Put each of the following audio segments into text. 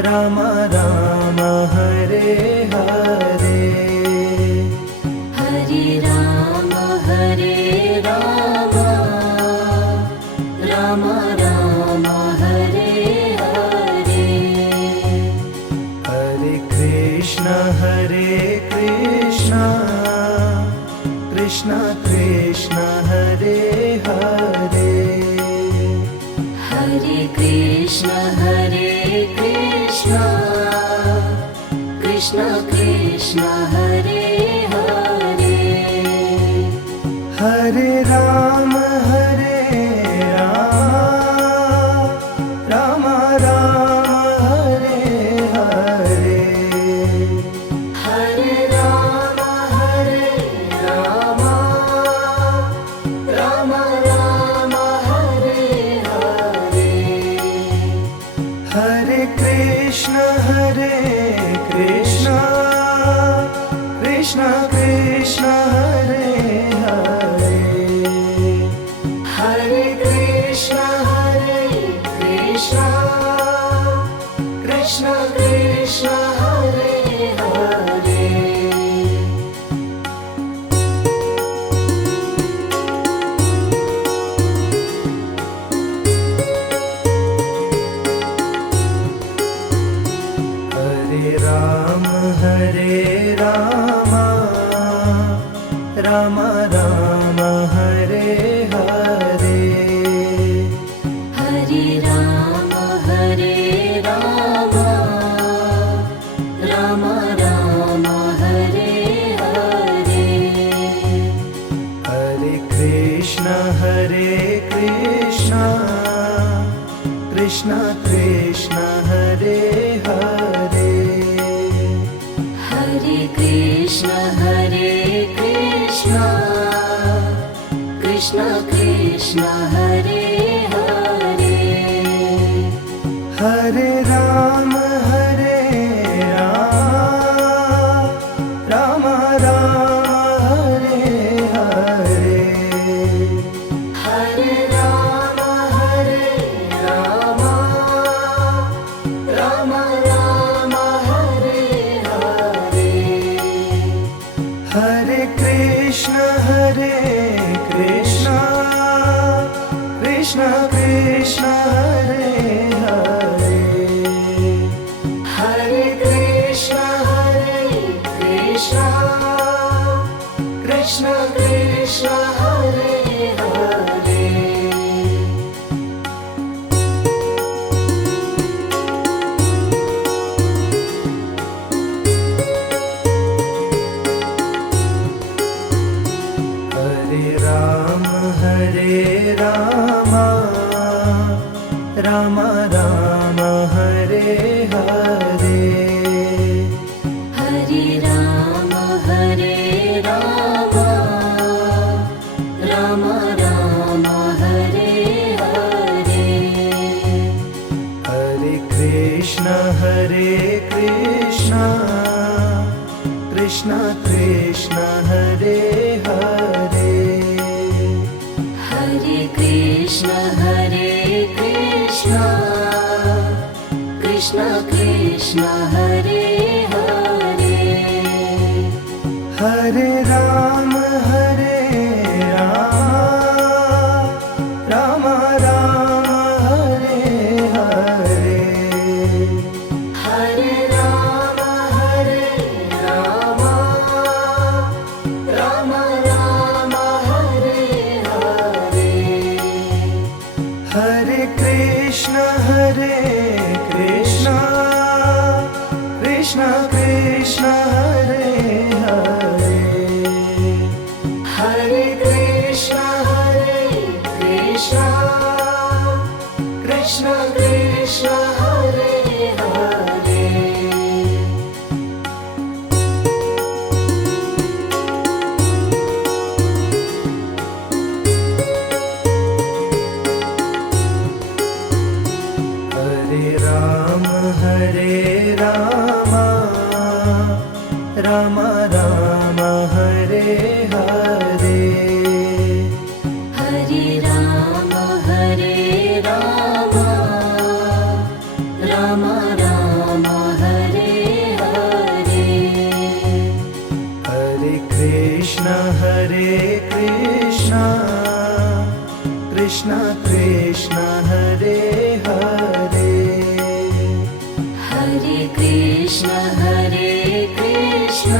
Ram Ram Hare Hare, Hare Ram Ram Ram Hare Hare. Hare Krishna Krishna Krishna Hare Hare, Hare Krishna Krishna Krishna Hare Hare. Hare Ram Ram Ram Hare Hare, Hare Ram Ram Ram Hare Hare. Hare Krishna Krishna Krishna Hare Hare, Hare Krishna Krishna Krishna Hare Hare. Hare Ram Ram Ram Hare Hare, Hare Ram Ram Ram Hare Hare. Hare Krishna Krishna Krishna Hare Hare, Hare Krishna Krishna Krishna Hare Hare. Hare Ram Ram Ram Hare Hare, Hare Ram Ram Ram Hare Hare. Hare Krishna Krishna Krishna Hare Hare, Hare Krishna Krishna Krishna Hare Hare. Hare Ram Ram Ram Hare Hare, Hare Ram Ram Ram Hare Hare. Hare Krishna Krishna Krishna Hare Hare, Hare Krishna Krishna Krishna Hare Hare. Hare Ram Ram Ram Hare Hare, Hare Ram Ram Ram Hare Hare. Hare Krishna Krishna Krishna Hare Hare, Hare Krishna Krishna Krishna Hare Hare. Hare Ram Ram Ram Hare Hare, Hare Ram Ram Ram Krishna Krishna Hare Hare Hare Krishna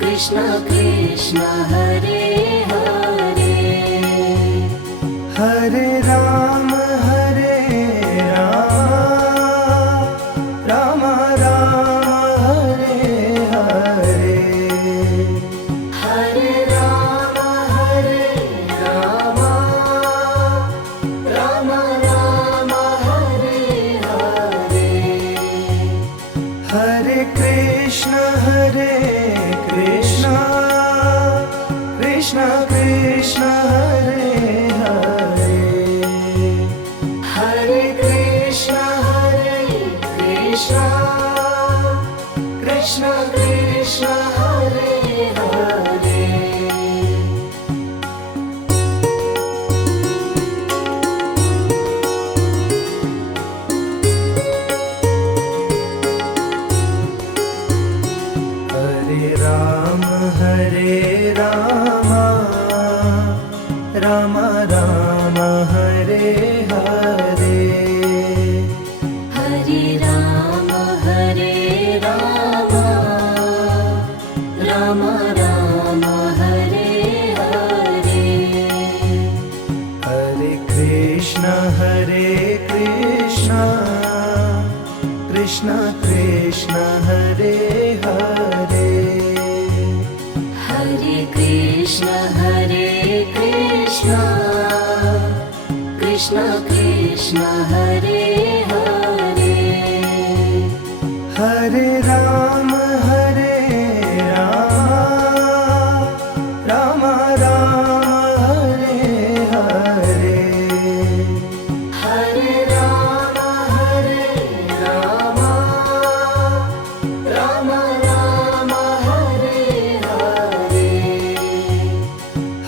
Krishna Krishna Hare Hare Hare Ram Ram Ram Hare Hare Hare Ram Ram Ram Hare Hare Hare Krishna Krishna Krishna Hare Hare Hare Krishna Krishna Krishna Hare Hare Hare Ram Ram Ram Hare Hare Hare Ram Ram Ram Hare Hare Hare Krishna Krishna Krishna Hare Hare Hare Krishna Krishna Krishna Hare Hare Hare Ram Ram Ram Hare Hare Hare Ram Ram Ram Hare Hare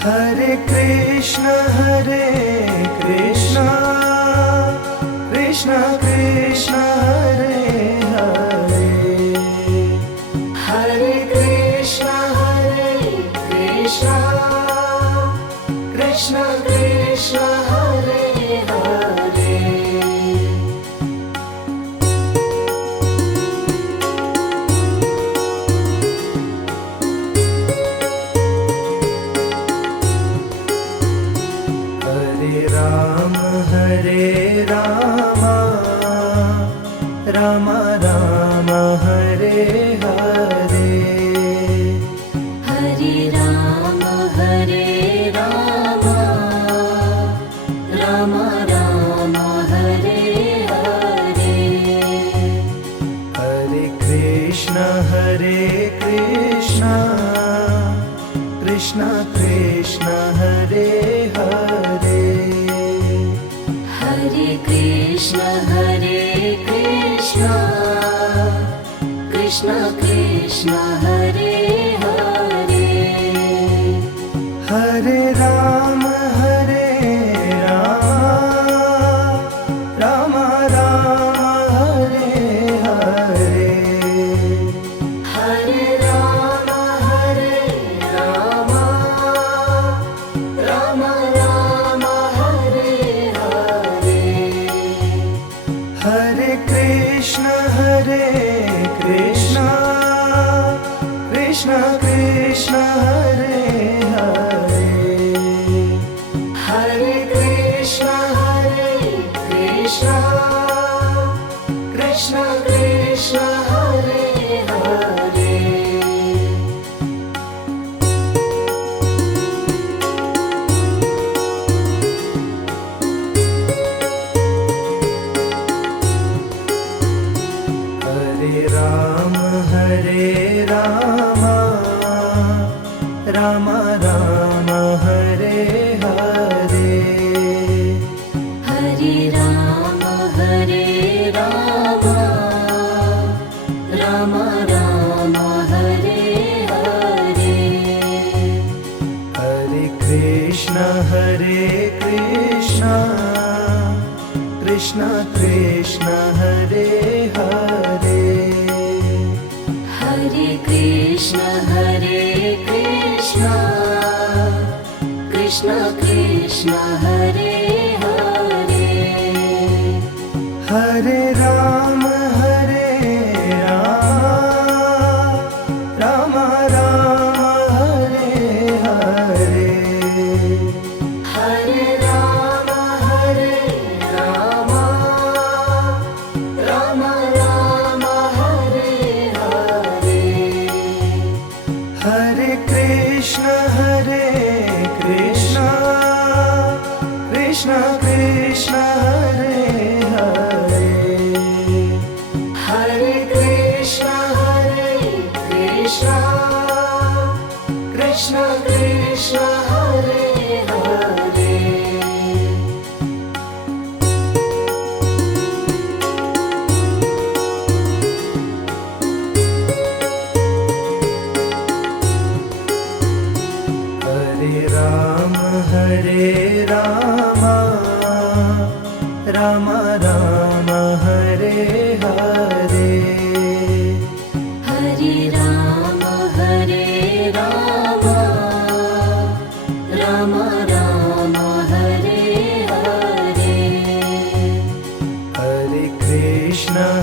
Hare Krishna Krishna Krishna Hare Hare Hare Krishna Krishna Krishna Hare Hare Hare Ram Ram Ram Hare Hare Hare Ram Ram Ram Hare Hare Hare Krishna Krishna Krishna Hare Hare Hare Krishna Krishna Krishna Hare Hare Hare Ram Ram Ram Hare Hare Hare Ram Ram Ram Hare Hare Hare Krishna Krishna Krishna Hare Hare Hare Krishna Krishna Krishna Hare Hare Hare Ram Ram Ram Hare Hare Hare Ram Ram Ram Hare Hare Hare Krishna Krishna Hare Hare Hare Krishna Krishna Krishna Ram Ram Ram Hare Hare Hare Ram Ram Ram Hare Hare Hare Krishna Krishna Krishna Hare Hare Hare Krishna Krishna Krishna Hare Hare Hare Ram Ram Ram Hare Hare Hare Ram Ram Ram Hare Hare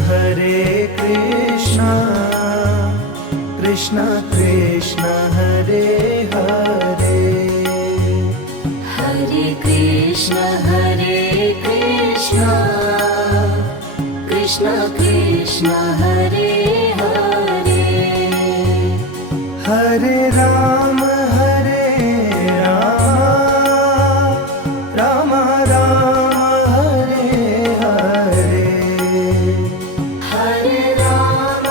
Hare Krishna Krishna Krishna Hare Hare Hare Krishna Krishna Krishna Hare Hare Hare Ram Ram Hare Hare Hare Ram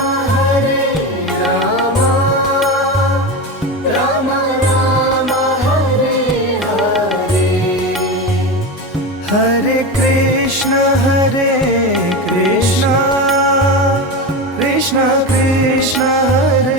Ram Hare Hare Hare Krishna Krishna Krishna Hare